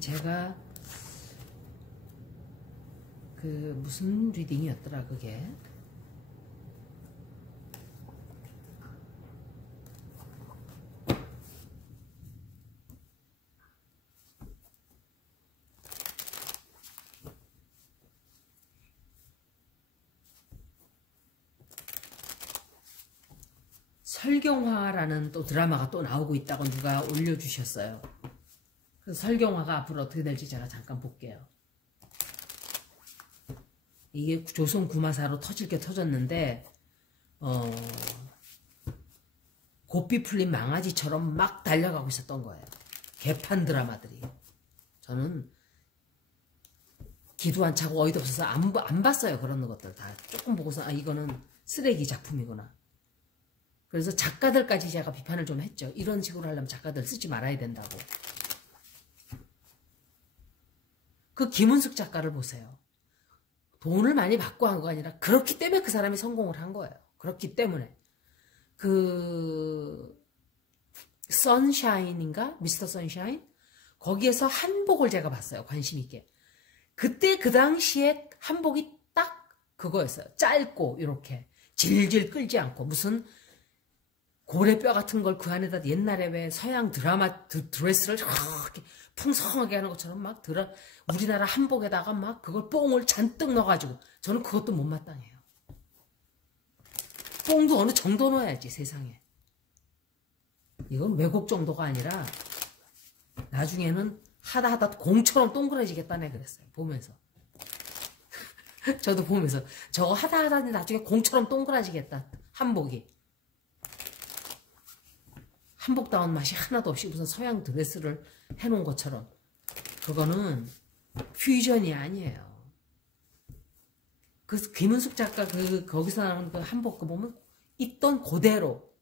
제가 무슨 리딩이었더라 그게. 설경화라는 또 드라마가 또 나오고 있다고 누가 올려주셨어요. 그래서 설경화가 앞으로 어떻게 될지 제가 잠깐 볼게요. 이게 조선 구마사로 터질 게 터졌는데 고삐 풀린 망아지처럼 막 달려가고 있었던 거예요. 개판 드라마들이. 저는 기도 안 차고 어이도 없어서 안 봤어요. 그런 것들 다 조금 보고서 이거는 쓰레기 작품이구나. 그래서 작가들까지 제가 비판을 좀 했죠. 이런 식으로 하려면 작가들 쓰지 말아야 된다고. 그 김은숙 작가를 보세요. 돈을 많이 받고 한 거 아니라 그렇기 때문에 그 사람이 성공을 한 거예요. 그렇기 때문에. 선샤인인가? 미스터 선샤인? 거기에서 한복을 제가 봤어요. 관심 있게. 그때 그 당시에 한복이 딱 그거였어요. 짧고 이렇게 질질 끌지 않고 무슨 고래뼈 같은 걸 그 안에다 옛날에 왜 서양 드라마 드레스를 이렇게 풍성하게 하는 것처럼 막 우리나라 한복에다가 막 그걸 뽕을 잔뜩 넣어가지고 저는 그것도 못마땅해요. 뽕도 어느 정도 넣어야지 세상에. 이건 왜곡 정도가 아니라 나중에는 하다 공처럼 동그래지겠다네 그랬어요. 보면서. 저도 보면서 저거 하다 나중에 공처럼 동그라지겠다. 한복이. 한복다운 맛이 하나도 없이 무슨 서양 드레스를 해놓은 것처럼. 그거는 퓨전이 아니에요. 그 김은숙 작가 거기서 나오는 그 한복 보면 있던 그대로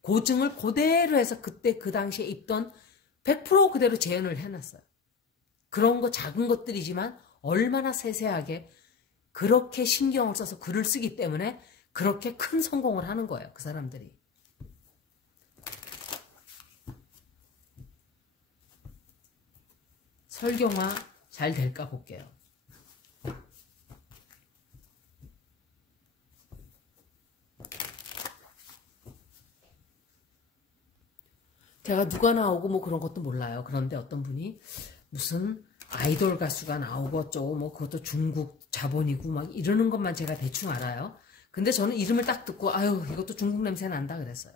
고증을 그대로 해서 그때 그 당시에 입던 100% 그대로 재현을 해놨어요. 그런 거 작은 것들이지만 얼마나 세세하게 그렇게 신경을 써서 글을 쓰기 때문에 그렇게 큰 성공을 하는 거예요. 그 사람들이. 설경화 잘 될까 볼게요. 제가 누가 나오고 뭐 그런 것도 몰라요. 그런데 어떤 분이 무슨 아이돌 가수가 나오고 어쩌고 뭐 그것도 중국 자본이고 막 이러는 것만 제가 대충 알아요. 근데 저는 이름을 딱 듣고 아유 이것도 중국 냄새 난다 그랬어요.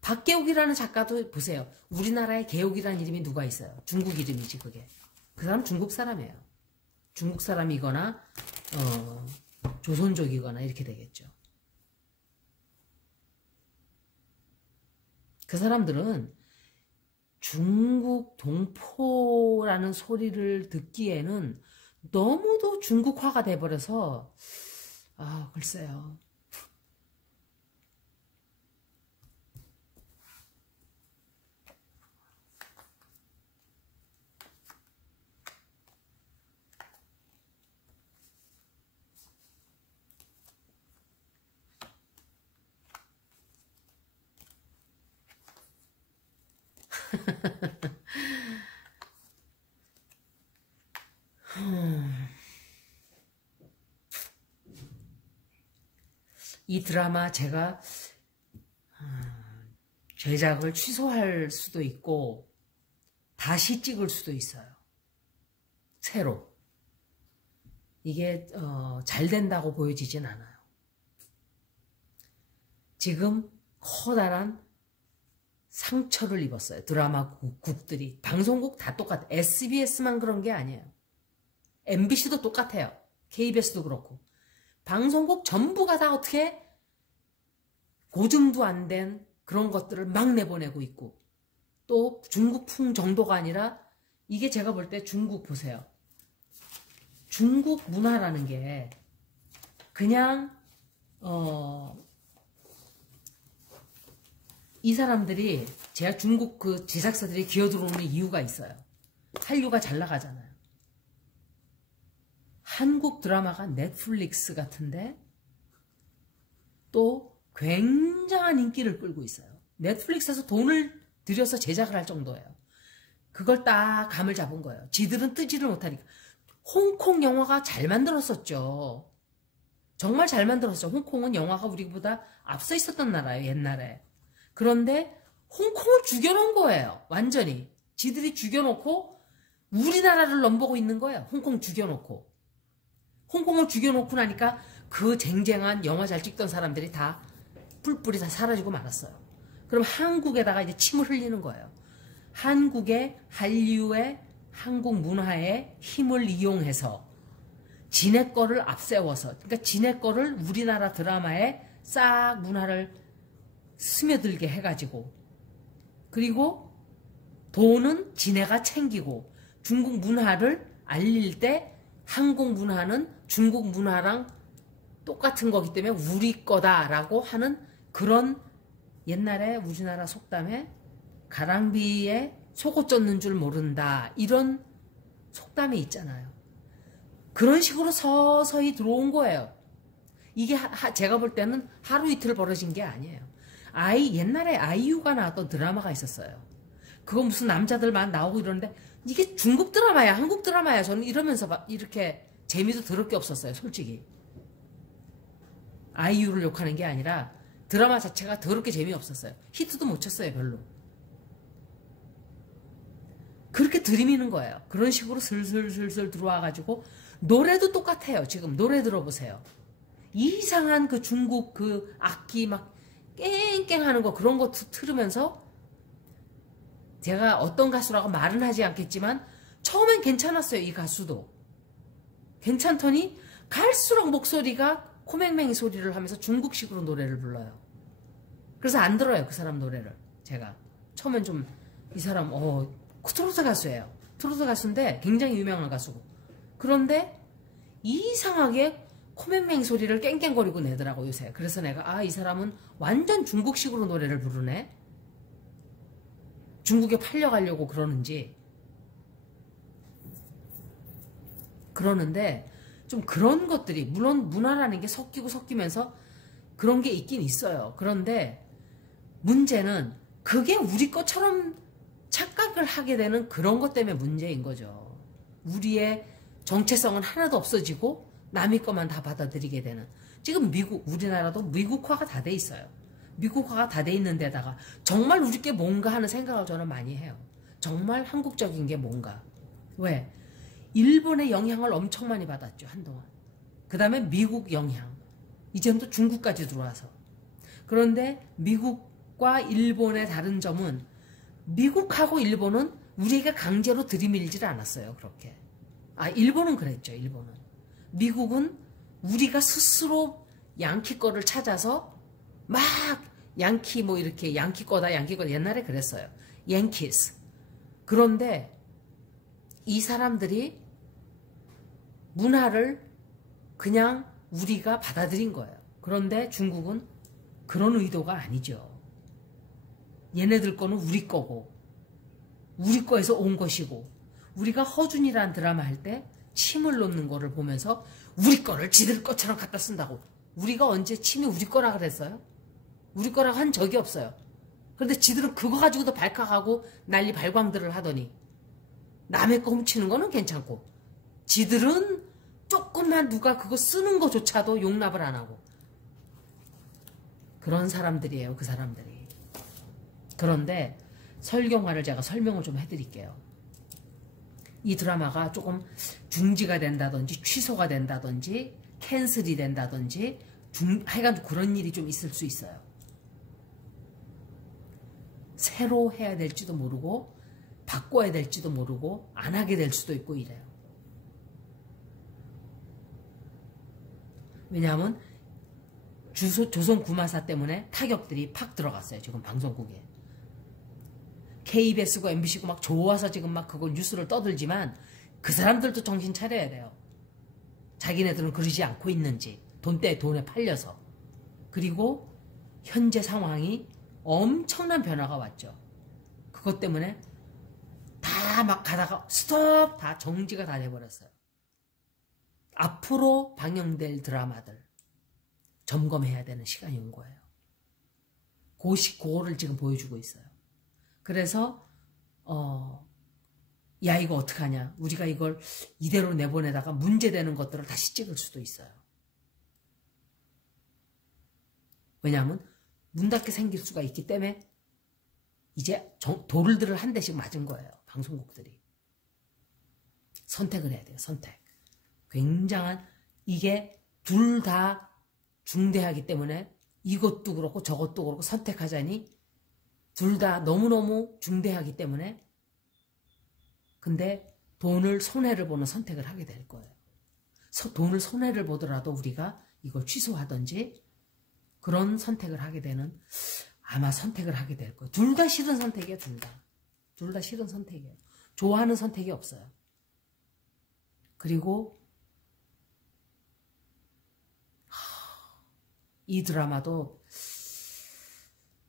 박계옥이라는 작가도 보세요. 우리나라에 계옥이라는 이름이 누가 있어요? 중국 이름이지 그게. 그 사람 중국 사람이에요. 중국 사람이거나 조선족이거나 이렇게 되겠죠. 그 사람들은 중국 동포라는 소리를 듣기에는 너무도 중국화가 돼버려서 글쎄요. 이 드라마 제가 제작을 취소할 수도 있고 다시 찍을 수도 있어요. 새로. 이게 잘 된다고 보여지진 않아요. 지금 커다란 상처를 입었어요. 드라마 국들이. 방송국 다 똑같아. SBS만 그런 게 아니에요. MBC도 똑같아요. KBS도 그렇고. 방송국 전부가 다 어떻게 고증도 안 된 그런 것들을 막 내보내고 있고 또 중국풍 정도가 아니라 이게 제가 볼 때 중국 보세요. 중국 문화라는 게 그냥 이 사람들이 제가 중국 그 제작사들이 기어들어오는 이유가 있어요. 한류가 잘 나가잖아요. 한국 드라마가 넷플릭스 같은데 또 굉장한 인기를 끌고 있어요. 넷플릭스에서 돈을 들여서 제작을 할 정도예요. 그걸 딱 감을 잡은 거예요. 지들은 뜨지를 못하니까. 홍콩 영화가 잘 만들었었죠. 정말 잘 만들었죠. 홍콩은 영화가 우리보다 앞서 있었던 나라예요. 옛날에. 그런데 홍콩을 죽여놓은 거예요. 완전히. 지들이 죽여놓고 우리나라를 넘보고 있는 거예요. 홍콩 죽여놓고. 홍콩을 죽여놓고 나니까 그 쟁쟁한 영화 잘 찍던 사람들이 다 뿔뿔이 다 사라지고 말았어요. 그럼 한국에다가 이제 침을 흘리는 거예요. 한국의 한류의 한국 문화의 힘을 이용해서 지네 거를 앞세워서, 그러니까 지네 거를 우리나라 드라마에 싹 문화를 스며들게 해가지고, 그리고 돈은 지네가 챙기고 중국 문화를 알릴 때 한국 문화는 중국 문화랑 똑같은 거기 때문에 우리 거다라고 하는 그런 옛날에 우리나라 속담에 가랑비에 속옷 젖는 줄 모른다 이런 속담이 있잖아요. 그런 식으로 서서히 들어온 거예요. 이게 제가 볼 때는 하루 이틀 벌어진 게 아니에요. 옛날에 아이유가 나왔던 드라마가 있었어요. 그거 무슨 남자들만 나오고 이러는데 이게 중국 드라마야 한국 드라마야 저는 이러면서 이렇게 재미도 더럽게 없었어요. 솔직히 아이유를 욕하는 게 아니라 드라마 자체가 더럽게 재미없었어요. 히트도 못 쳤어요. 별로. 그렇게 들이미는 거예요. 그런 식으로 슬슬 들어와가지고 노래도 똑같아요. 지금 노래 들어보세요. 이상한 그 중국 그 악기 막 깽깽 하는 거 그런 거 들으면서 제가 어떤 가수라고 말은 하지 않겠지만 처음엔 괜찮았어요. 이 가수도. 괜찮더니 갈수록 목소리가 코맹맹이 소리를 하면서 중국식으로 노래를 불러요. 그래서 안 들어요. 그 사람 노래를. 제가 처음엔 좀 이 사람 트로트 가수예요. 트로트 가수인데 굉장히 유명한 가수고. 그런데 이상하게 코맹맹이 소리를 깽깽거리고 내더라고 요새. 그래서 내가 이 사람은 완전 중국식으로 노래를 부르네. 중국에 팔려가려고 그러는지. 그러는데 좀 그런 것들이 물론 문화라는 게 섞이면서 그런 게 있긴 있어요. 그런데 문제는 그게 우리 것처럼 착각을 하게 되는 그런 것 때문에 문제인 거죠. 우리의 정체성은 하나도 없어지고 남의 것만 다 받아들이게 되는. 지금 우리나라도 미국화가 다 돼 있어요. 미국화가 다 돼 있는 데다가 정말 우리 게 뭔가 하는 생각을 저는 많이 해요. 정말 한국적인 게 뭔가. 왜? 일본의 영향을 엄청 많이 받았죠. 한동안. 그 다음에 미국 영향. 이제는 또 중국까지 들어와서. 그런데 미국과 일본의 다른 점은 미국하고 일본은 우리가 강제로 들이밀질 않았어요. 그렇게. 일본은 그랬죠. 일본은. 미국은 우리가 스스로 양키 거를 찾아서 막 양키 뭐 이렇게 양키 거다 옛날에 그랬어요. 양키스. 그런데 이 사람들이 문화를 그냥 우리가 받아들인 거예요. 그런데 중국은 그런 의도가 아니죠. 얘네들 거는 우리 거고 우리 거에서 온 것이고 우리가 허준이라는 드라마 할 때 침을 놓는 거를 보면서 우리 거를 지들 것처럼 갖다 쓴다고. 우리가 언제 침이 우리 거라 그랬어요? 우리 거라고 한 적이 없어요. 그런데 지들은 그거 가지고도 발칵하고 난리 발광들을 하더니 남의 거 훔치는 거는 괜찮고 지들은 조금만 누가 그거 쓰는 거조차도 용납을 안 하고 그런 사람들이에요. 그 사람들이. 그런데 설경화를 제가 설명을 좀 해드릴게요. 이 드라마가 조금 중지가 된다든지 취소가 된다든지 캔슬이 된다든지 하여간 그런 일이 좀 있을 수 있어요. 새로 해야 될지도 모르고 바꿔야 될지도 모르고 안 하게 될 수도 있고 이래요. 왜냐하면 조선 구마사 때문에 타격들이 팍 들어갔어요. 지금 방송국에. KBS고 MBC고 막 좋아서 지금 막 그거 뉴스를 떠들지만 그 사람들도 정신 차려야 돼요. 자기네들은 그러지 않고 있는지 돈에 팔려서. 그리고 현재 상황이 엄청난 변화가 왔죠. 그것 때문에 다 막 가다가 스톱 다 정지가 다 돼버렸어요. 앞으로 방영될 드라마들 점검해야 되는 시간이 온 거예요. 그거를 지금 보여주고 있어요. 그래서 야 이거 어떡하냐, 우리가 이걸 이대로 내보내다가 문제되는 것들을 다시 찍을 수도 있어요. 왜냐하면 문 닫게 생길 수가 있기 때문에 이제 돌들을 한 대씩 맞은 거예요. 방송국들이. 선택을 해야 돼요. 선택. 굉장한, 이게 둘 다 중대하기 때문에 이것도 그렇고 저것도 그렇고 선택하자니 둘 다 너무너무 중대하기 때문에, 근데 돈을 손해를 보는 선택을 하게 될 거예요. 돈을 손해를 보더라도 우리가 이걸 취소하든지 그런 선택을 하게 되는, 아마 선택을 하게 될 거예요. 둘 다 싫은 선택이에요. 둘 다 싫은 선택이에요. 좋아하는 선택이 없어요. 그리고 이 드라마도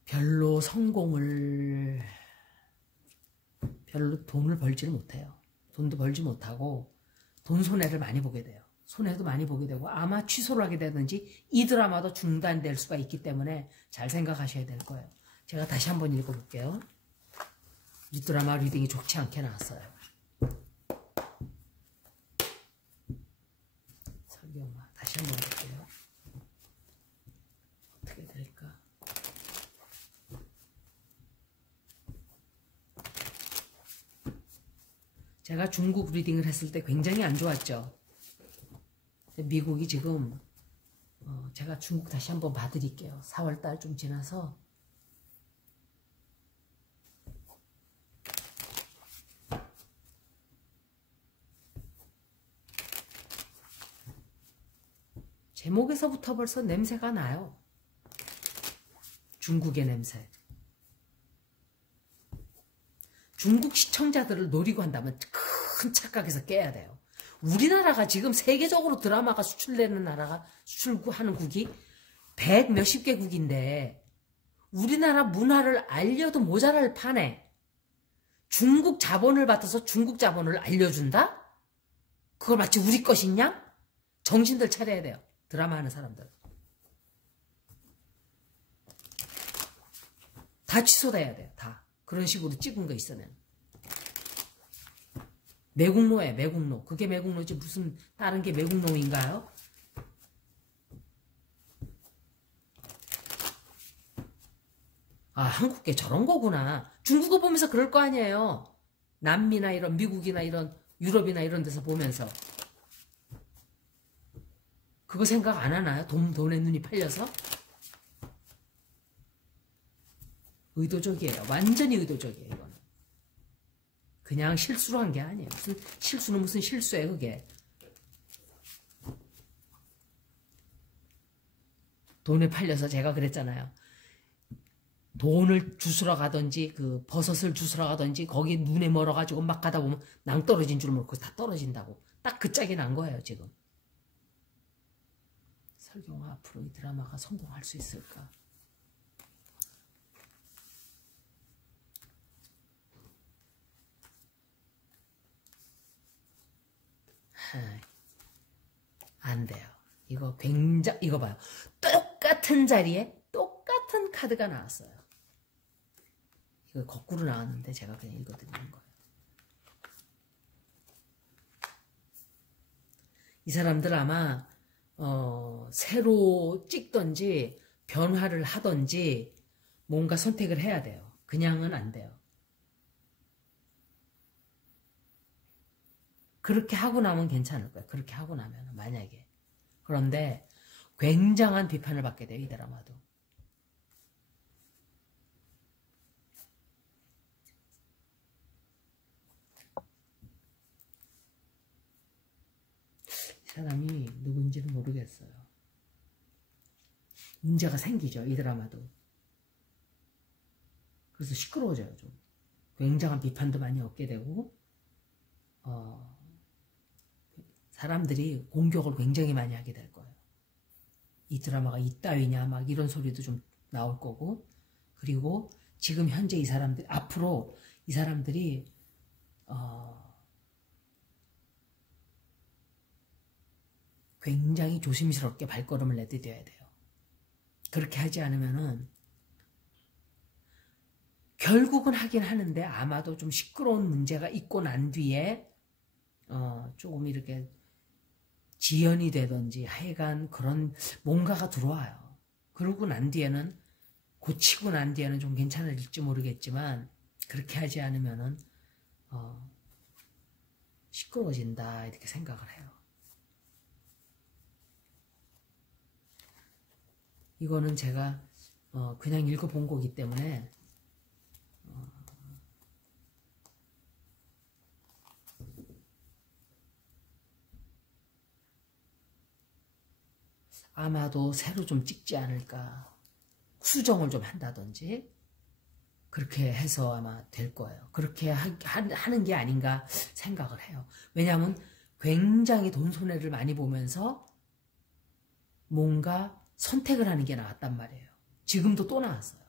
별로 돈을 벌지를 못해요. 돈도 벌지 못하고 돈 손해를 많이 보게 돼요. 손해도 많이 보게 되고 아마 취소를 하게 되든지 이 드라마도 중단될 수가 있기 때문에 잘 생각하셔야 될 거예요. 제가 다시 한번 읽어볼게요. 이 드라마 리딩이 좋지 않게 나왔어요. 설경아, 다시 한번 볼게요. 어떻게 될까? 제가 중국 리딩을 했을 때 굉장히 안 좋았죠. 미국이 지금 제가 중국 다시 한번 봐드릴게요. 4월달 좀 지나서. 제목에서부터 벌써 냄새가 나요. 중국의 냄새. 중국 시청자들을 노리고 한다면 큰 착각에서 깨야 돼요. 우리나라가 지금 세계적으로 드라마가 수출되는 나라가, 수출하는 국이 100 몇십 개국인데 우리나라 문화를 알려도 모자랄 판에 중국 자본을 받아서 중국 자본을 알려준다? 그걸 마치 우리 것이냐? 정신들 차려야 돼요. 드라마 하는 사람들. 다 취소돼야 돼요. 다. 그런 식으로 찍은 거 있으면. 매국노예요. 매국노. 그게 매국노지 무슨 다른 게 매국노인가요? 아, 한국계 저런 거구나. 중국어 보면서 그럴 거 아니에요. 남미나 이런 미국이나 이런 유럽이나 이런 데서 보면서. 그거 생각 안 하나요? 돈에 눈이 팔려서? 의도적이에요. 완전히 의도적이에요. 이거는. 그냥 실수로 한 게 아니에요. 실수는 무슨 실수예요, 그게. 돈에 팔려서 제가 그랬잖아요. 돈을 주스러 가든지 그 버섯을 주스러 가든지 거기 눈에 멀어가지고 막 가다 보면 낭떠러진 줄 모르고 다 떨어진다고. 딱 그 짝이 난 거예요, 지금. 설경아, 앞으로 이 드라마가 성공할 수 있을까? 안 돼요. 이거 이거 봐요. 똑같은 자리에 똑같은 카드가 나왔어요. 이거 거꾸로 나왔는데 제가 그냥 읽어드리는 거예요. 이 사람들 아마 새로 찍던지 변화를 하던지 뭔가 선택을 해야 돼요. 그냥은 안 돼요. 그렇게 하고 나면 괜찮을 거예요. 그렇게 하고 나면 만약에. 그런데 굉장한 비판을 받게 돼요. 이 드라마도. 이 사람이 누군지는 모르겠어요. 문제가 생기죠. 이 드라마도. 그래서 시끄러워져요. 좀. 굉장한 비판도 많이 얻게 되고 사람들이 공격을 굉장히 많이 하게 될 거예요. 이 드라마가 이따위냐 막 이런 소리도 좀 나올 거고, 그리고 지금 현재 이 사람들, 앞으로 이 사람들이 굉장히 조심스럽게 발걸음을 내디뎌야 돼요. 그렇게 하지 않으면은 결국은 하긴 하는데 아마도 좀 시끄러운 문제가 있고 난 뒤에 조금 이렇게 지연이 되든지 하여간 그런 뭔가가 들어와요. 그러고 난 뒤에는 고치고 난 뒤에는 좀 괜찮을지 모르겠지만 그렇게 하지 않으면은 시끄러워진다 이렇게 생각을 해요. 이거는 제가 그냥 읽어본 거기 때문에 아마도 새로 좀 찍지 않을까. 수정을 좀 한다든지 그렇게 해서 아마 될 거예요. 그렇게 하는 게 아닌가 생각을 해요. 왜냐하면 굉장히 돈 손해를 많이 보면서 뭔가 선택을 하는 게 나왔단 말이에요. 지금도 또 나왔어요.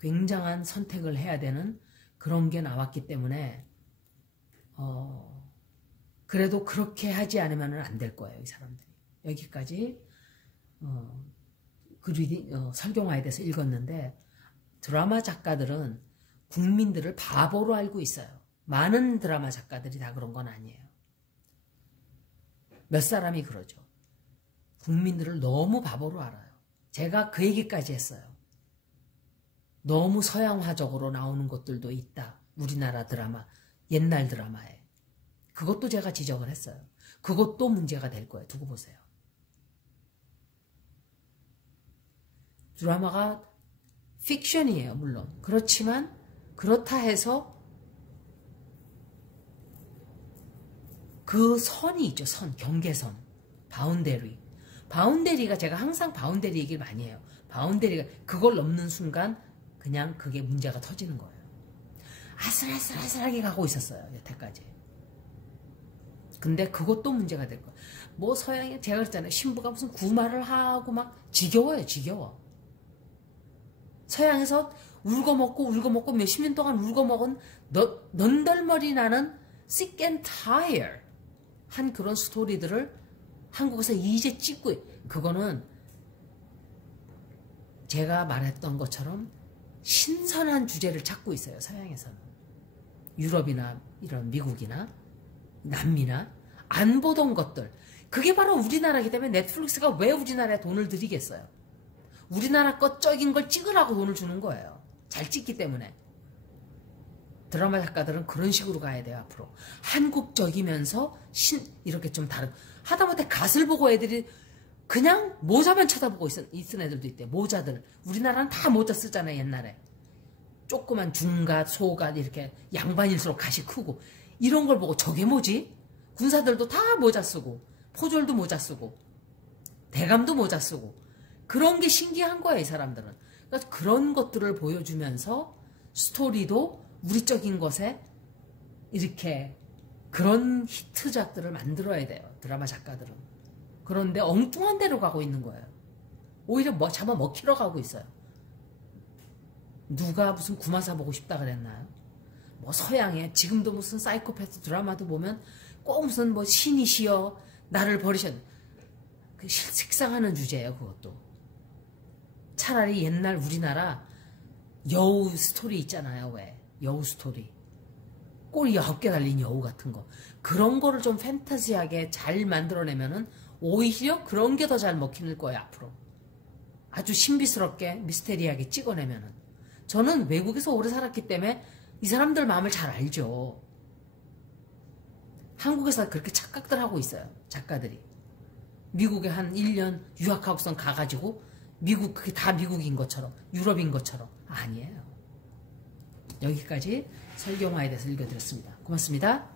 굉장한 선택을 해야 되는 그런 게 나왔기 때문에 그래도 그렇게 하지 않으면 안 될 거예요. 이 사람들이. 여기까지 설경화에 대해서 읽었는데 드라마 작가들은 국민들을 바보로 알고 있어요. 많은 드라마 작가들이 다 그런 건 아니에요. 몇 사람이 그러죠. 국민들을 너무 바보로 알아요. 제가 그 얘기까지 했어요. 너무 서양화적으로 나오는 것들도 있다. 우리나라 드라마, 옛날 드라마에. 그것도 제가 지적을 했어요. 그것도 문제가 될 거예요. 두고 보세요. 드라마가 픽션이에요, 물론. 그렇지만 그렇다 해서 그 선이 있죠. 선, 경계선, 바운데리. 바운데리가 제가 항상 바운데리 얘기를 많이 해요. 바운데리가 그걸 넘는 순간 그냥 그게 문제가 터지는 거예요. 아슬아슬하게 가고 있었어요, 여태까지. 근데 그것도 문제가 될 거예요. 뭐 서양에 제가 그랬잖아요. 신부가 무슨 구마를 하고 막 지겨워요, 지겨워. 서양에서 울고먹고 몇십 년 동안 울고먹은 넌덜머리 나는 sick and tired 한 그런 스토리들을 한국에서 이제 찍고 그거는 제가 말했던 것처럼 신선한 주제를 찾고 있어요. 서양에서는. 유럽이나 이런 미국이나 남미나 안 보던 것들. 그게 바로 우리나라이기 때문에 넷플릭스가 왜 우리나라에 돈을 들이겠어요. 우리나라 것적인 걸 찍으라고 돈을 주는 거예요. 잘 찍기 때문에. 드라마 작가들은 그런 식으로 가야 돼요. 앞으로. 한국적이면서 이렇게 좀 다른. 하다못해 갓을 보고 애들이 그냥 모자만 쳐다보고 있은 애들도 있대. 모자들. 우리나라는 다 모자 쓰잖아요. 옛날에. 조그만 중갓, 소갓 이렇게 양반일수록 갓이 크고 이런 걸 보고 저게 뭐지? 군사들도 다 모자 쓰고 포졸도 모자 쓰고 대감도 모자 쓰고 그런 게 신기한 거예요. 이 사람들은. 그러니까 그런 것들을 보여주면서 스토리도 우리적인 것에 이렇게 그런 히트작들을 만들어야 돼요. 드라마 작가들은. 그런데 엉뚱한 데로 가고 있는 거예요. 오히려 잡아먹히러 가고 있어요. 누가 무슨 구마사 보고 싶다 그랬나요? 뭐 서양에 지금도 무슨 사이코패스 드라마도 보면 꼭 무슨 뭐 신이시여 나를 버리셨. 그 식상하는 주제예요. 그것도. 차라리 옛날 우리나라 여우 스토리 있잖아요. 왜? 여우 스토리. 꼬리 9개 달린 여우 같은 거. 그런 거를 좀 판타지하게 잘 만들어내면은 오히려 그런 게 더 잘 먹힐 거예요. 앞으로. 아주 신비스럽게 미스테리하게 찍어내면은. 저는 외국에서 오래 살았기 때문에 이 사람들 마음을 잘 알죠. 한국에서 그렇게 착각들 하고 있어요. 작가들이. 미국에 한 1년 유학하고선 가가지고 미국 그게 다 미국인 것처럼 유럽인 것처럼 아니에요. 여기까지 설경화에 대해서 읽어드렸습니다. 고맙습니다.